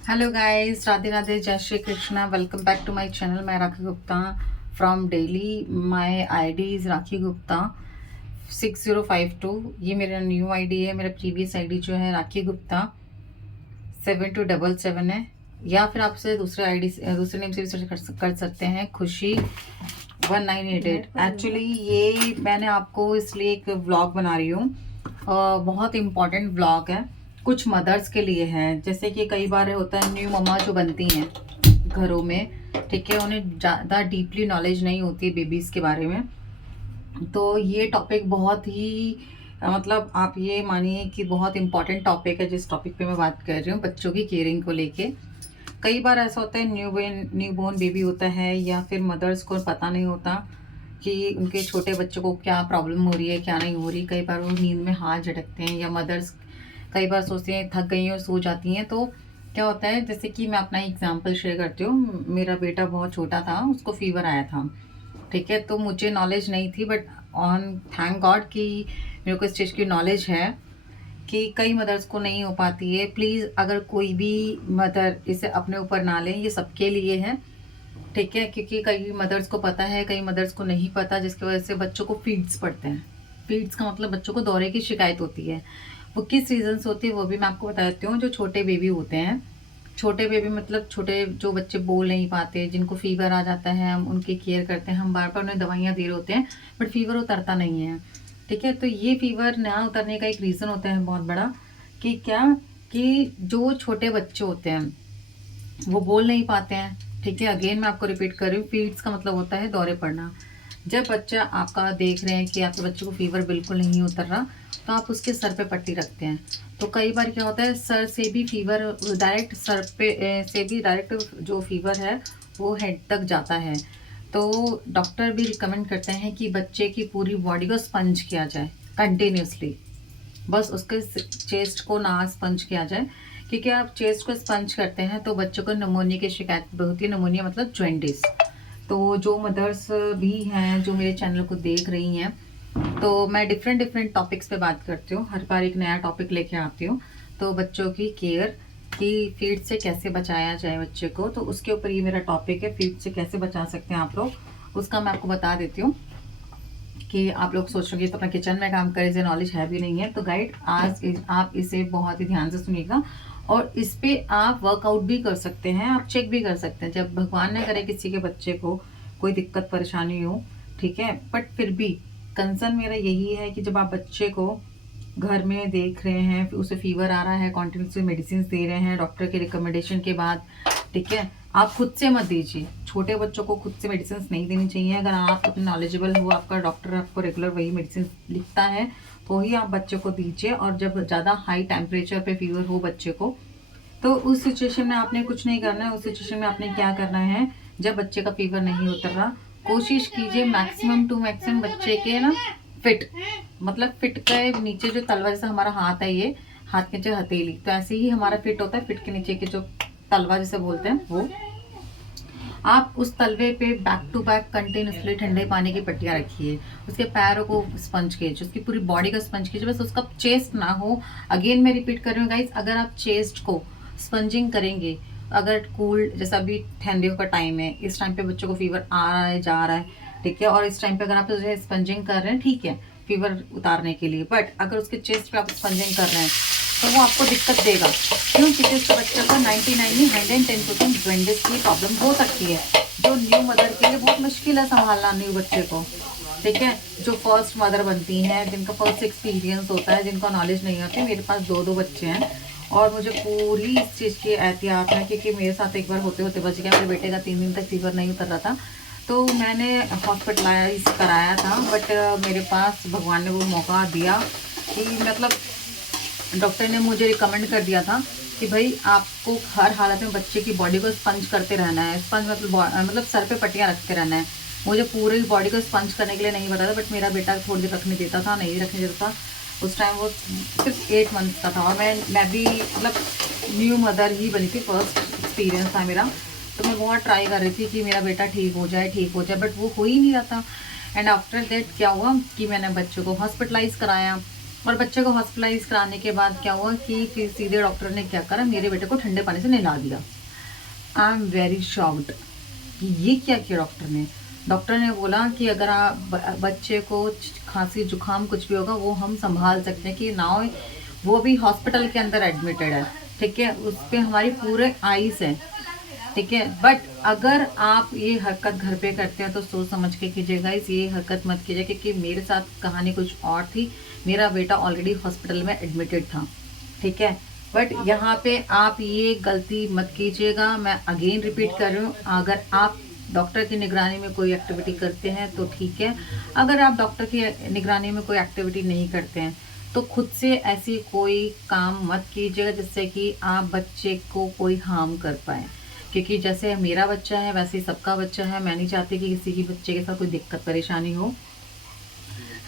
Hello guys, Radhe Radhe, Jai Shri Krishna. Welcome back to my channel. मैं Rakhi Gupta from Delhi. My ID is Rakhi Gupta 6052। ये मेरा new ID है। मेरा प्रीवियस आईडी जो है राखी गुप्ता 7277 है। या फिर आपसे दूसरे आईडी दूसरे नेम से भी सर्च कर सकते हैं, खुशी 1988। एक्चुअली ये मैंने आपको इसलिए एक व्लॉग बना रही हूँ। बहुत इम्पोर्टेंट व्लॉग है, कुछ मदर्स के लिए है। जैसे कि कई बार होता है न्यू मम्मा जो बनती हैं घरों में, ठीक है, उन्हें ज़्यादा डीपली नॉलेज नहीं होती है बेबीज़ के बारे में। तो ये टॉपिक बहुत ही मतलब आप ये मानिए कि बहुत इम्पॉर्टेंट टॉपिक है जिस टॉपिक पे मैं बात कर रही हूँ, बच्चों की केयरिंग को लेके। कई बार ऐसा होता है न्यू बोर्न बेबी होता है या फिर मदर्स को पता नहीं होता कि उनके छोटे बच्चों को क्या प्रॉब्लम हो रही है, क्या नहीं हो रही। कई बार वो नींद में हाथ झटकते हैं, या मदर्स कई बार सोचती हैं थक गई हैं और सो जाती हैं। तो क्या होता है, जैसे कि मैं अपना एग्जांपल शेयर करती हूँ। मेरा बेटा बहुत छोटा था, उसको फीवर आया था, ठीक है। तो मुझे नॉलेज नहीं थी, बट ऑन थैंक गॉड कि मेरे को इस चीज़ की नॉलेज है कि कई मदर्स को नहीं हो पाती है। प्लीज़ अगर कोई भी मदर इसे अपने ऊपर ना लें, ये सबके लिए है, ठीक है। क्योंकि कई मदर्स को पता है, कई मदर्स को नहीं पता, जिसकी वजह से बच्चों को फीड्स पड़ते हैं। फीड्स का मतलब बच्चों को दौरे की शिकायत होती है। वो किस रीज़न से होती है वो भी मैं आपको बता देती हूँ। जो छोटे बेबी होते हैं, छोटे बेबी मतलब छोटे जो बच्चे बोल नहीं पाते, जिनको फीवर आ जाता है, हम उनकी केयर करते हैं, हम बार बार उन्हें दवाइयाँ दे रहे होते हैं, बट फीवर उतरता नहीं है, ठीक है। तो ये फीवर ना उतरने का एक रीज़न होता है बहुत बड़ा, कि क्या, कि जो छोटे बच्चे होते हैं वो बोल नहीं पाते हैं, ठीक है। अगेन मैं आपको रिपीट कर रही हूँ, फीड्स का मतलब होता है दौरे पड़ना। जब बच्चा आपका देख रहे हैं कि आपके बच्चे को फीवर बिल्कुल नहीं उतर रहा, तो आप उसके सर पे पट्टी रखते हैं। तो कई बार क्या होता है, सर से भी फीवर डायरेक्ट सर पे से भी डायरेक्ट जो फीवर है वो हेड तक जाता है। तो डॉक्टर भी रिकमेंड करते हैं कि बच्चे की पूरी बॉडी को स्पंज किया जाए कंटिन्यूसली। बस उसके चेस्ट को ना स्पंज किया जाए, क्योंकि आप चेस्ट को स्पंज करते हैं तो बच्चों को निमोनिया की शिकायत होती है। निमोनिया मतलब जॉइंटिस। तो जो मदर्स भी हैं जो मेरे चैनल को देख रही हैं, तो मैं डिफरेंट डिफरेंट टॉपिक्स पे बात करती हूँ, हर बार एक नया टॉपिक लेके आती हूँ। तो बच्चों की केयर, कि फीड से कैसे बचाया जाए बच्चे को, तो उसके ऊपर ये मेरा टॉपिक है। फीड से कैसे बचा सकते हैं आप लोग, उसका मैं आपको बता देती हूँ। कि आप लोग सोचोगे तो अपना किचन में काम करे, इसे नॉलेज है भी नहीं है, तो गाइड आज आप इसे बहुत ही ध्यान से सुनिएगा। और इस पे आप वर्कआउट भी कर सकते हैं, आप चेक भी कर सकते हैं। जब भगवान न करे किसी के बच्चे को कोई दिक्कत परेशानी हो, ठीक है, बट फिर भी कंसर्न मेरा यही है कि जब आप बच्चे को घर में देख रहे हैं, फिर उसे फीवर आ रहा है, कॉन्टिन्यूसली मेडिसिन दे रहे हैं डॉक्टर के रिकमेंडेशन के बाद, ठीक है, आप खुद से मत दीजिए। छोटे बच्चों को खुद से मेडिसिन नहीं देनी चाहिए। अगर आप उतने नॉलेजेबल हो, आपका डॉक्टर आपको रेगुलर वही मेडिसिन लिखता है, तो ही आप बच्चे को दीजिए। और जब ज़्यादा हाई टेम्परेचर पे फीवर हो बच्चे को, तो उस सिचुएशन में आपने कुछ नहीं करना है। उस सिचुएशन में आपने क्या करना है, जब बच्चे का फीवर नहीं उतर रहा, कोशिश कीजिए मैक्सिमम टू मैक्सिमम बच्चे के ना फिट, मतलब फिट के नीचे जो तलवा, जैसे हमारा हाथ है, ये हाथ के नीचे हथेली, तो ऐसे ही हमारा फिट होता है। फिट के नीचे के जो तलवा जिसे बोलते हैं, वो आप उस तलवे पे बैक टू बैक कंटिन्यूसली ठंडे पानी की पट्टियाँ रखिए। उसके पैरों को स्पंज कीजिए, उसकी पूरी बॉडी को स्पंज कीजिए, बस उसका चेस्ट ना हो। अगेन मैं रिपीट कर रही हूँ गाइस, अगर आप चेस्ट को स्पंजिंग करेंगे, अगर कूल, जैसा अभी ठंडियों का टाइम है, इस टाइम पे बच्चों को फीवर आ रहा है, जा रहा है, ठीक है, और इस टाइम पे अगर आप स्पंजिंग कर रहे हैं, ठीक है, फीवर उतारने के लिए, बट अगर उसके चेस्ट पे आप स्पंजिंग कर रहे हैं तो वो आपको दिक्कत देगा। क्यों? क्योंकि उसके बच्चे को 99 नहीं 110% जॉइंटिस की प्रॉब्लम हो सकती है, जो न्यू मदर के लिए बहुत मुश्किल है संभालना न्यू बच्चे को, ठीक है। जो फर्स्ट मदर बनती हैं, जिनका फर्स्ट एक्सपीरियंस होता है, जिनको नॉलेज नहीं होती। मेरे पास दो बच्चे हैं और मुझे पूरी इस चीज़ की एहतियात है, क्योंकि मेरे साथ एक बार होते होते बच गया। मेरे बेटे का 3 दिन तक फीवर नहीं उतर रहा था, तो मैंने हॉस्पिटलाइज कराया था, बट मेरे पास भगवान ने वो मौका दिया कि मतलब डॉक्टर ने मुझे रिकमेंड कर दिया था कि भाई आपको हर हालत में बच्चे की बॉडी को स्पंज करते रहना है। स्पंज मतलब सर पे पट्टियाँ रखते रहना है। मुझे पूरी बॉडी को स्पंज करने के लिए नहीं पता था, बट मेरा बेटा थोड़ी देर रखने देता था, नहीं रखने देता था। उस टाइम वो सिर्फ 8 मंथ का था, और मैं भी मतलब न्यू मदर ही बनी थी, फर्स्ट एक्सपीरियंस था मेरा। तो मैं बहुत ट्राई कर रही थी कि मेरा बेटा ठीक हो जाए, ठीक हो जाए, बट वो हो ही नहीं रहा था। एंड आफ्टर दैट क्या हुआ कि मैंने बच्चों को हॉस्पिटलाइज कराया, और बच्चे को हॉस्पिटलाइज कराने के बाद क्या हुआ कि फिर सीधे डॉक्टर ने क्या करा, मेरे बेटे को ठंडे पानी से नहला दिया। आई एम वेरी शॉक्ड कि ये क्या किया डॉक्टर ने। डॉक्टर ने बोला कि अगर आप बच्चे को खांसी जुकाम कुछ भी होगा वो हम संभाल सकते हैं, कि नाउ वो भी हॉस्पिटल के अंदर एडमिटेड है, ठीक है, उस पर हमारी पूरे आइस है, ठीक है। बट अगर आप ये हरकत घर पे करते हैं तो सोच समझ के कीजिएगा, ये हरकत मत कीजिए, क्योंकि मेरे साथ कहानी कुछ और थी। मेरा बेटा ऑलरेडी हॉस्पिटल में एडमिटेड था, ठीक है। बट यहाँ पे आप ये गलती मत कीजिएगा। मैं अगेन रिपीट कर रही हूँ, अगर आप डॉक्टर की निगरानी में कोई एक्टिविटी करते हैं तो ठीक है, अगर आप डॉक्टर की निगरानी में कोई एक्टिविटी नहीं करते हैं तो खुद से ऐसी कोई काम मत कीजिएगा जिससे कि आप बच्चे को कोई हार्म कर पाए, क्योंकि जैसे मेरा बच्चा है वैसे ही सबका बच्चा है। मैं नहीं चाहती कि किसी की बच्चे के साथ कोई दिक्कत परेशानी हो।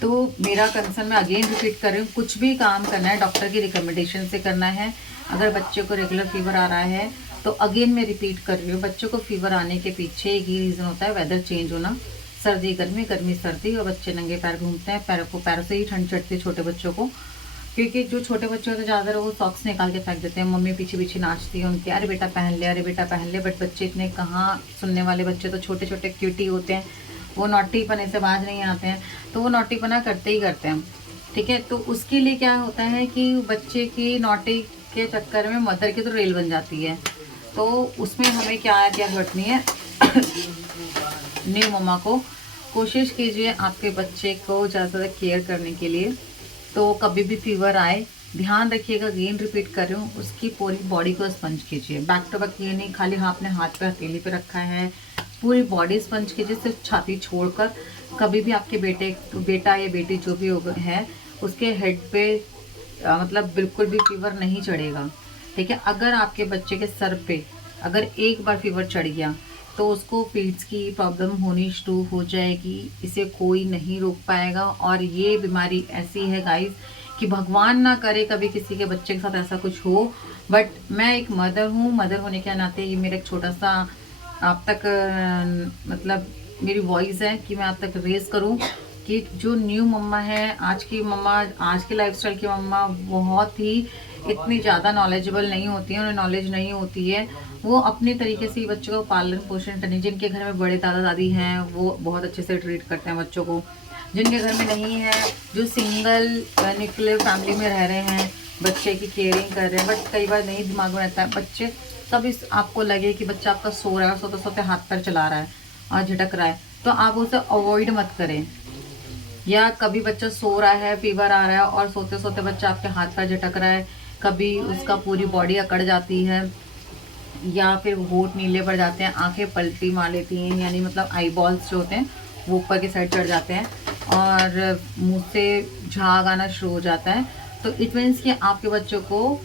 तो मेरा कंसर्न, मैं अगेन रिपीट कर रही हूँ, कुछ भी काम करना है डॉक्टर की रिकमेंडेशन से करना है। अगर बच्चे को रेगुलर फीवर आ रहा है तो अगेन मैं रिपीट कर रही हूँ, बच्चों को फीवर आने के पीछे एक ही रीज़न होता है, वेदर चेंज होना, सर्दी गर्मी गर्मी सर्दी, और बच्चे नंगे पैर घूमते हैं, पैरों से ही ठंड चढ़ती है छोटे बच्चों को। क्योंकि जो छोटे बच्चे होते हैं ज़्यादातर वो सॉक्स निकाल के फेंक देते हैं, मम्मी पीछे पीछे नाचती है उनके, अरे बेटा पहन ले, अरे बेटा पहन ले। बट बच्चे इतने कहाँ सुनने वाले, बच्चे तो छोटे छोटे क्यूटी होते हैं, वो नॉटी पने से बाज नहीं आते हैं, तो वो नॉटी पना करते ही करते हैं, ठीक है। तो उसके लिए क्या होता है कि बच्चे की नॉटी के चक्कर में मदर की तो रेल बन जाती है। तो उसमें हमें क्या घटनी है न्यू मम्मा को कोशिश कीजिए आपके बच्चे को ज़्यादा केयर करने के लिए। तो कभी भी फीवर आए ध्यान रखिएगा, अगेन रिपीट कर रही हूँ, उसकी पूरी बॉडी को स्पंज कीजिए। बैक टू बैक ये नहीं खाली आपने हाथ पे हथेली पे रखा है, पूरी बॉडी स्पंज कीजिए, सिर्फ छाती छोड़कर। कभी भी आपके बेटा या बेटी जो भी है उसके हेड पे मतलब बिल्कुल भी फीवर नहीं चढ़ेगा, ठीक है। अगर आपके बच्चे के सर पे अगर एक बार फीवर चढ़ गया तो उसको पीट्स की प्रॉब्लम होनी शुरू हो जाएगी, इसे कोई नहीं रोक पाएगा। और ये बीमारी ऐसी है गाइस कि भगवान ना करे कभी किसी के बच्चे के साथ ऐसा कुछ हो। बट मैं एक मदर हूँ, मदर होने के नाते ये मेरा एक छोटा सा आप तक मतलब मेरी वॉइस है कि मैं आप तक रेस करूँ कि जो न्यू मम्मा है, आज की मम्मा, आज की लाइफस्टाइल की मम्मा बहुत ही इतनी ज़्यादा नॉलेजेबल नहीं होती है, उन्हें नॉलेज नहीं होती है, वो अपने तरीके से बच्चों को पालन पोषण करने, जिनके घर में बड़े दादा दादी हैं वो बहुत अच्छे से ट्रीट करते हैं बच्चों को, जिनके घर में नहीं है, जो सिंगल न्यूक्लियर फैमिली में रह रहे हैं, बच्चे की केयरिंग कर रहे हैं, बट कई बार नहीं दिमाग में रहता है बच्चे, तब इस आपको लगे कि बच्चा आपका सो रहा है और सोते सोते हाथ पैर चला रहा है और झटक रहा है, तो आप उसे अवॉइड मत करें। या कभी बच्चा सो रहा है, फीवर आ रहा है और सोते सोते बच्चा आपके हाथ पैर झटक रहा है, कभी उसका पूरी बॉडी अकड़ जाती है, या फिर होंठ नीले पड़ जाते हैं, आंखें पलटी मार लेती हैं, यानी मतलब आई बॉल्स जो होते हैं वो ऊपर की साइड चढ़ जाते हैं और मुंह से झाग आना शुरू हो जाता है, तो इट मीन्स कि आपके बच्चों को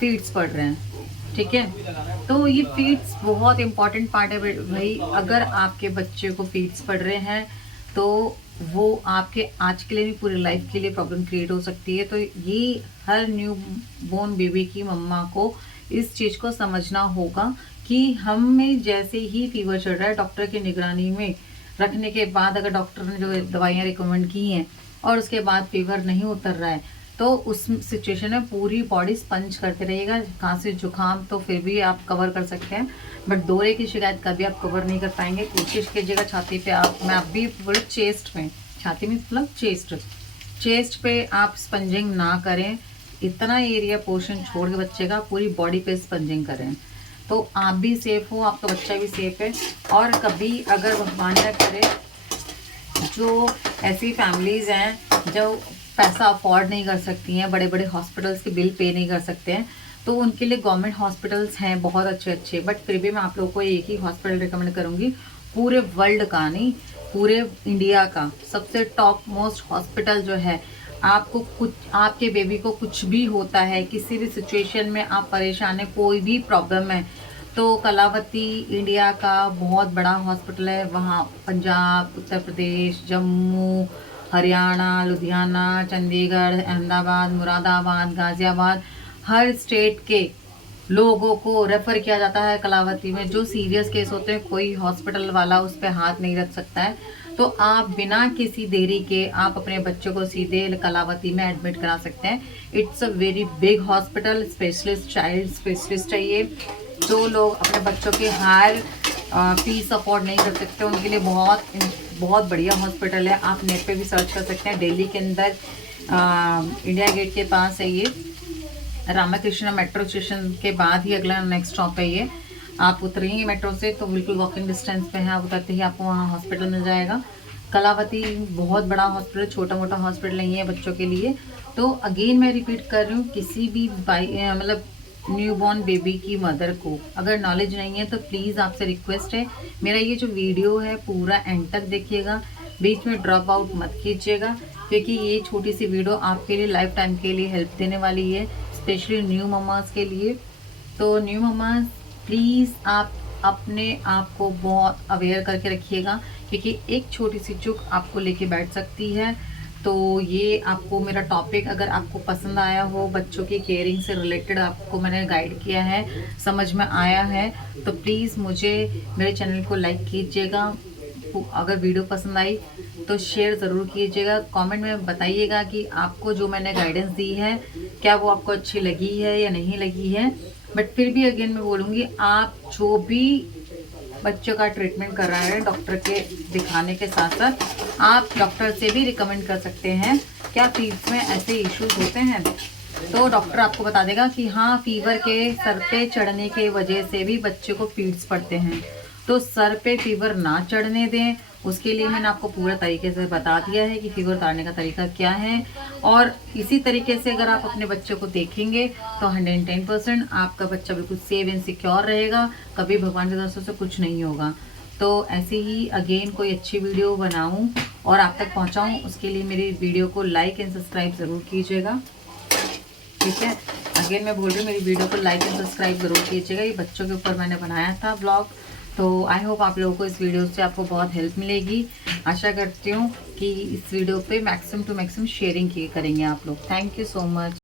फीड्स पड़ रहे हैं, ठीक है। तो ये फीड्स बहुत इंपॉर्टेंट पार्ट है भाई। अगर आपके बच्चे को फीड्स पड़ रहे हैं तो वो आपके आज के लिए भी पूरी लाइफ के लिए प्रॉब्लम क्रिएट हो सकती है। तो ये हर न्यू बोर्न बेबी की मम्मा को इस चीज़ को समझना होगा कि हमें जैसे ही फीवर चढ़ रहा है, डॉक्टर की निगरानी में रखने के बाद अगर डॉक्टर ने जो दवाइयाँ रिकमेंड की हैं और उसके बाद फीवर नहीं उतर रहा है, तो उस सिचुएशन में पूरी बॉडी स्पंज करते रहिएगा। खांसी जुकाम तो फिर भी आप कवर कर सकते हैं, बट दौरे की शिकायत कभी आप कवर नहीं कर पाएंगे। कोशिश कीजिएगा छाती पे आप, मैं अभी बोले चेस्ट में, छाती में मतलब चेस्ट पे आप स्पंजिंग ना करें, इतना एरिया पोर्शन छोड़ के बच्चे का पूरी बॉडी पे स्पंजिंग करें, तो आप भी सेफ हो, आपका बच्चा भी सेफ है। और कभी अगर भगवान न करे जो ऐसी फैमिलीज़ हैं जो पैसा अफोर्ड नहीं कर सकती हैं, बड़े बड़े हॉस्पिटल्स के बिल पे नहीं कर सकते हैं, तो उनके लिए गवर्नमेंट हॉस्पिटल्स हैं बहुत अच्छे अच्छे। बट फिर भी मैं आप लोगों को एक ही हॉस्पिटल रिकमेंड करूँगी, पूरे वर्ल्ड का नहीं, पूरे इंडिया का सबसे टॉप मोस्ट हॉस्पिटल जो है। आपको कुछ, आपके बेबी को कुछ भी होता है, किसी भी सिचुएशन में आप परेशान हैं, कोई भी प्रॉब्लम है, तो कलावती इंडिया का बहुत बड़ा हॉस्पिटल है। वहाँ पंजाब, उत्तर प्रदेश, जम्मू, हरियाणा, लुधियाना, चंडीगढ़, अहमदाबाद, मुरादाबाद, गाज़ियाबाद, हर स्टेट के लोगों को रेफर किया जाता है कलावती में। जो सीरियस केस होते हैं कोई हॉस्पिटल वाला उस पर हाथ नहीं रख सकता है। तो आप बिना किसी देरी के आप अपने बच्चों को सीधे कलावती में एडमिट करा सकते हैं। It's a very big hospital, specialist child specialist है ये। जो लोग अपने बच्चों के हायर फीस अफोर्ड नहीं कर सकते उनके लिए बहुत बहुत बढ़िया हॉस्पिटल है। आप नेट पे भी सर्च कर सकते हैं। दिल्ली के अंदर इंडिया गेट के पास है ये। रामाकृष्ण मेट्रो स्टेशन के बाद ही अगला नेक्स्ट स्टॉप है ये। आप उतरेंगे मेट्रो से तो बिल्कुल वॉकिंग डिस्टेंस पे है। आप उतरते ही आपको वहाँ हॉस्पिटल मिल जाएगा। कलावती बहुत बड़ा हॉस्पिटल, छोटा मोटा हॉस्पिटल नहीं है बच्चों के लिए। तो अगेन मैं रिपीट कर रही हूँ, किसी भी मतलब न्यूबॉर्न बेबी की मदर को अगर नॉलेज नहीं है तो प्लीज़ आपसे रिक्वेस्ट है, मेरा ये जो वीडियो है पूरा एंड तक देखिएगा, बीच में ड्रॉप आउट मत कीजिएगा, क्योंकि ये छोटी सी वीडियो आपके लिए लाइफ टाइम के लिए हेल्प देने वाली है, स्पेशली न्यू ममाज के लिए। तो न्यू ममाज प्लीज़ आप अपने आप को बहुत अवेयर करके रखिएगा, क्योंकि एक छोटी सी चूक आपको लेके बैठ सकती है। तो ये आपको मेरा टॉपिक अगर आपको पसंद आया हो, बच्चों की केयरिंग से रिलेटेड आपको मैंने गाइड किया है, समझ में आया है, तो प्लीज़ मुझे मेरे चैनल को लाइक कीजिएगा। अगर वीडियो पसंद आई तो शेयर ज़रूर कीजिएगा। कमेंट में बताइएगा कि आपको जो मैंने गाइडेंस दी है क्या वो आपको अच्छी लगी है या नहीं लगी है। बट फिर भी अगेन मैं बोलूँगी, आप जो भी बच्चों का ट्रीटमेंट कर रहे हैं डॉक्टर के दिखाने के साथ साथ आप डॉक्टर से भी रिकमेंड कर सकते हैं क्या फीड्स में ऐसे इश्यूज होते हैं। तो डॉक्टर आपको बता देगा कि हाँ, फीवर के सर पे चढ़ने के वजह से भी बच्चे को फीड्स पड़ते हैं। तो सर पे फीवर ना चढ़ने दें, उसके लिए मैंने आपको पूरा तरीके से बता दिया है कि फीवर उतारने का तरीका क्या है। और इसी तरीके से अगर आप अपने बच्चे को देखेंगे तो 110% आपका बच्चा बिल्कुल सेफ एंड सिक्योर रहेगा, कभी भगवान के दरसों से कुछ नहीं होगा। तो ऐसे ही अगेन कोई अच्छी वीडियो बनाऊं और आप तक पहुंचाऊं, उसके लिए मेरी वीडियो को लाइक एंड सब्सक्राइब ज़रूर कीजिएगा, ठीक है। अगेन मैं बोल रही हूँ, मेरी वीडियो को लाइक एंड सब्सक्राइब ज़रूर कीजिएगा। ये बच्चों के ऊपर मैंने बनाया था ब्लॉग। तो आई होप आप लोगों को इस वीडियो से आपको बहुत हेल्प मिलेगी। आशा करती हूँ कि इस वीडियो पे मैक्सिमम टू मैक्सिमम शेयरिंग करेंगे आप लोग। Thank you so much.